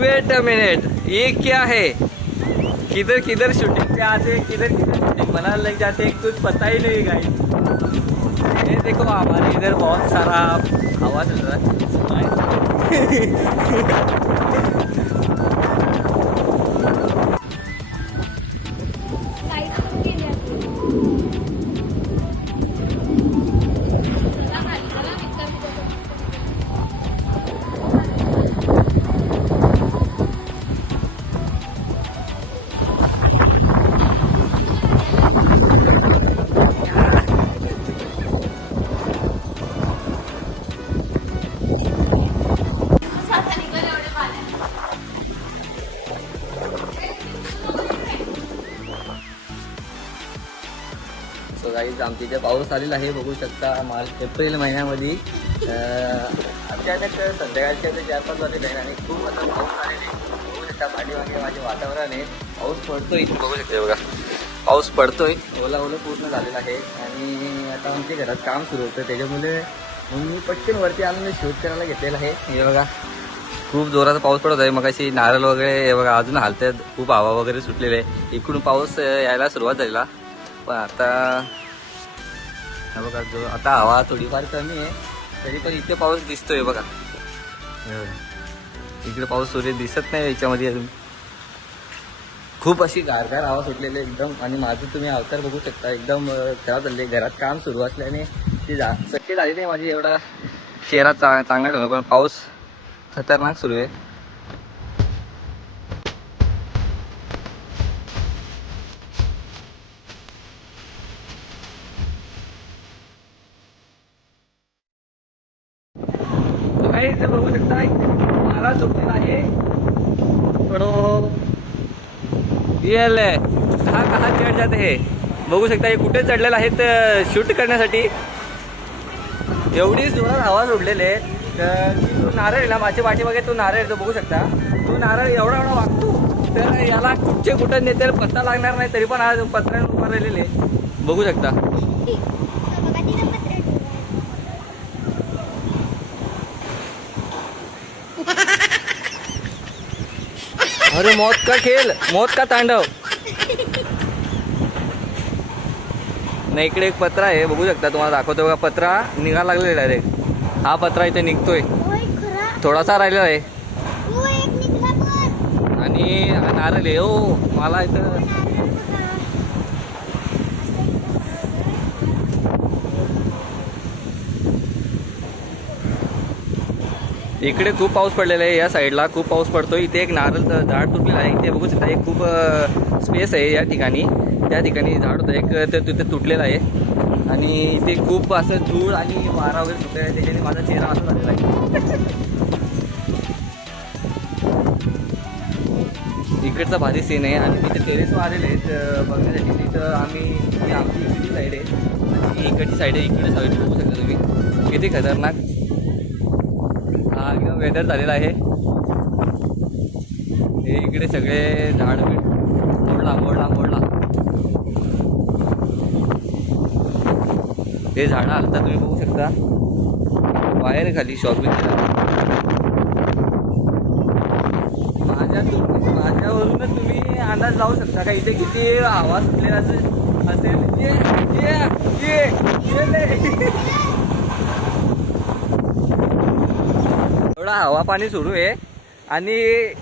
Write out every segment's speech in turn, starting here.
Weight a minute ये क्या है? किधर किधर शूटिंग पे आते हैं? किधर किधर शूटिंग बना लग जाते हैं? कुछ पता ही नहीं गाई ये देखो, हमारे इधर बहुत सारा हवा चल रहा है। गाईज आमच्या इथे पाऊस आलेला आहे बघू शकता मार्च एप्रिल महिन्यामध्ये. अचानक संध्याकाळच्या ते चार पाच वाजले आणि खूप आता पाऊस आलेले आहे. बघू शकता पाठीमागे माझे वातावरण आहे. पाऊस पडतोय. इथे बघू शकते बघा. पाऊस पडतोय. ओला ओलं पूर्ण झालेलं आहे. आणि आता आमच्या घरात काम सुरू होतं. त्याच्यामुळे मी पटकन वरती आणून मी शूट करायला घेतलेलं आहे. हे बघा. खूप जोराचा पाऊस पडत आहे. मग अशी नारळ वगैरे हे बघा अजून हलत्यात खूप हवा वगैरे सुटलेली आहे. इकडून पाऊस यायला सुरुवात झालेला. पण आता हे बघा जो आता हवा थोडीफार कमी आहे तरी पण इथे पाऊस दिसतोय बघा. इकडे पाऊस सूर्य दिसत नाही याच्यामध्ये अजून. खूप अशी गारगार हवा सुटलेली आहे एकदम आणि माझं तुम्ही अवतार बघू शकता एकदम खराब झाले घरात काम सुरू असल्याने ती जा शक्य झाली नाही माझी एवढा चेहरा चा चांगला ठेवला पण पाऊस खतरनाक सुरू आहे. तो इथे बघू शकता. मला झोपलेला आहे. पण ये ले कहा कहा हे बघू शकता हे कुठे चढलेलं आहे तर शूट करण्यासाठी. एवढी जोरात हवा सोडलेली आहे. तर तू तो नारळ आहे ना माझ्या पाठीमागे तो नारळ येतो तो बघू शकता. तो नारळ एवढा एवढा वागतो तर याला कुठचे कुठं नेते पत्ता लागणार नाही तरी पण आज पत्रा उभारलेले बघू शकता बघा तिथं पत्रे ठेवलंय. अरे मौत का खेळ मौत का तांडव? नाही इकडे एक पत्रा आहे बघू शकता तुम्हाला दाखवतो बघा. पत्रा निघायला लागलेला डायरेक्ट हा पत्रा इथे निघतोय. थोडासा राहिलेला आहे. आणि नारळ आहे हो. मला इथं इकडे खूप पाऊस पडलेला आहे या साईडला खूप पाऊस पडतोय. इथे एक नारळ झाड तुटलेलं आहे. इथे बघू शकता एक खूप स्पेस आहे या ठिकाणी. त्या ठिकाणी झाड होतं. एक ते तिथे तुटलेलं आहे. आणि इथे खूप असं धूळ आणि वारा वगैरे सुटलेला आहे. त्याच्याने माझा चेहरा असा झालेला आहे. इकडचा भारी सीन आहे. आणि तिथे टेरेस आलेले आहेत बघण्यासाठी. तिथं आम्ही आमची इकडची साईड आहे. आणि इकडची साईड आहे. इकडे साईड बघू शकता तुम्ही. किती खतरनाक. हा एकदम वेदर झालेला आहे. हे इकडे सगळे झाड मोडला मोडला मोडला. हे झाडं हलतात तुम्ही बघू शकता. बाहेर खाली शॉपिंग माझ्या माझ्यावरूनच तुम्ही अंदाज लावू शकता का? इथे किती आवाज सुटलेला असेल असेल ये ये ये ये ले. एवढा हवा पाणी सुरू आहे. आणि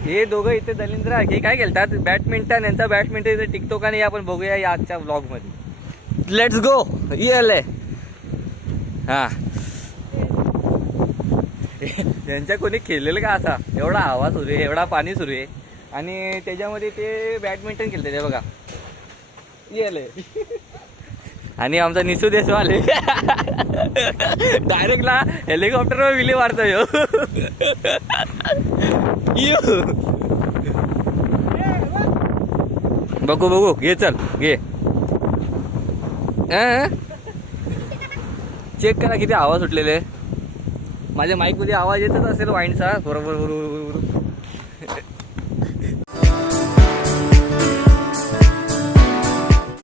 हे दोघं इथे दलिंद्र हे काय खेळतात? बॅडमिंटन. यांचा बॅडमिंटन इथे टिकतो का नाही आपण बघूया या आजच्या ब्लॉगमध्ये लेट्स गो ये हा. यांच्या कोणी खेळलेलं का असा एवढा हवा सुरू आहे एवढा पाणी सुरू आहे. आणि त्याच्यामध्ये ते बॅडमिंटन खेळते ते बघा. येले आणि आमचा निसू देशवाले. डायरेक्ट ना हेलिकॉप्टरवर विले मारतो यो. बघू बघू. घे चल. घे. चेक करा किती आवाज उठलेले माझ्या माईकमध्ये आवाज येतच असेल वाईनचा. बरोबर बरोबर बरोबर.